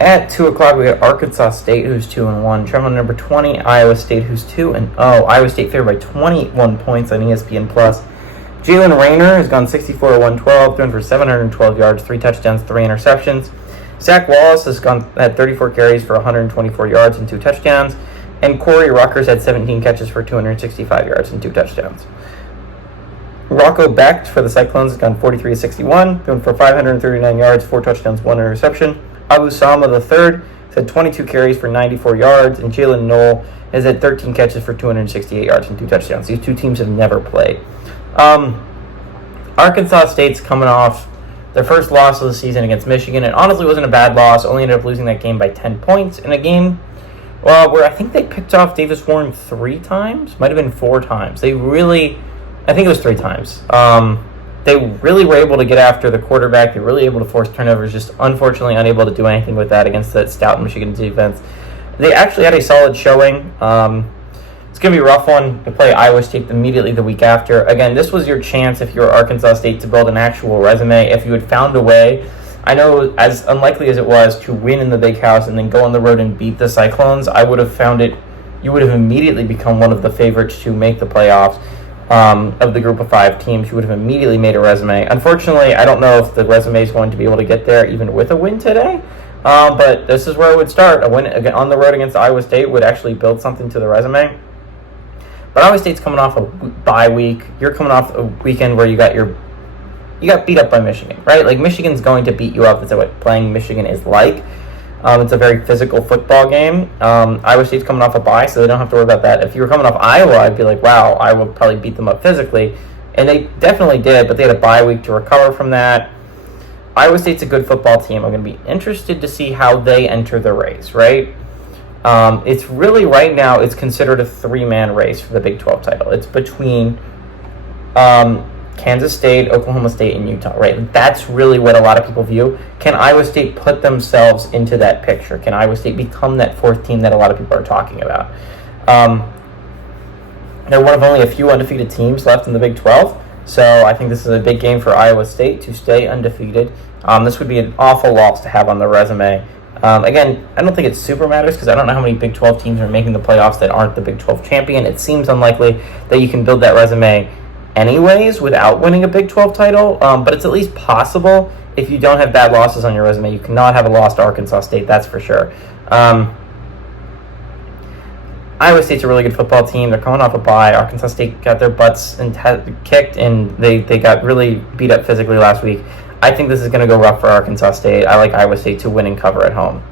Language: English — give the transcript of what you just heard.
At 2 o'clock, we got Arkansas State, who's 2-1. Traveling number 20, Iowa State, who's 2-0. Iowa State favored by 21 points on ESPN+. Jalen Raynor has gone 64-112, thrown for 712 yards, 3 touchdowns, 3 interceptions. Zach Wallace has had 34 carries for 124 yards and 2 touchdowns. And Corey Ruckers had 17 catches for 265 yards and 2 touchdowns. Rocco Becht for the Cyclones has gone 43-61, thrown for 539 yards, 4 touchdowns, 1 interception. Abu Sama III has had 22 carries for 94 yards, and Jalen Knoll has had 13 catches for 268 yards and 2 touchdowns. These two teams have never played. Arkansas State's coming off their first loss of the season against Michigan. It honestly wasn't a bad loss, only ended up losing that game by 10 points in a game where I think they picked off Davis Warren 3 times, might have been 4 times. I think it was 3 times. They really were able to get after the quarterback. They were really able to force turnovers, just unfortunately unable to do anything with that against that stout Michigan defense. They actually had a solid showing. It's going to be a rough one to play Iowa State immediately the week after. Again, this was your chance if you were Arkansas State to build an actual resume. If you had found a way, I know as unlikely as it was, to win in the Big House and then go on the road and beat the Cyclones, I would have found it, you would have immediately become one of the favorites to make the playoffs. Of the group of 5 teams, you would have immediately made a resume. Unfortunately, I don't know if the resume is going to be able to get there even with a win today. But this is where it would start. A win on the road against Iowa State would actually build something to the resume. But Iowa State's coming off a bye week. You're coming off a weekend where you got beat up by Michigan, right? Like, Michigan's going to beat you up. That's what playing Michigan is like. It's a very physical football game. Iowa State's coming off a bye, so they don't have to worry about that. If you were coming off Iowa, I'd be like, wow, Iowa would probably beat them up physically. And they definitely did, but they had a bye week to recover from that. Iowa State's a good football team. I'm going to be interested to see how they enter the race, right? It's really, right now, it's considered a 3-man race for the Big 12 title. It's between Kansas State, Oklahoma State, and Utah, right? That's really what a lot of people view. Can Iowa State put themselves into that picture? Can Iowa State become that 4th team that a lot of people are talking about? They're one of only a few undefeated teams left in the Big 12, so I think this is a big game for Iowa State to stay undefeated. This would be an awful loss to have on the resume. Again, I don't think it super matters because I don't know how many Big 12 teams are making the playoffs that aren't the Big 12 champion. It seems unlikely that you can build that resume anyways without winning a Big 12 title, but it's at least possible if you don't have bad losses on your resume. You cannot have a loss to Arkansas State, that's for sure. Iowa State's a really good football team. They're coming off a bye. Arkansas State got their butts kicked, and they got really beat up physically last week. I think this is going to go rough for Arkansas State. I like Iowa State to win and cover at home.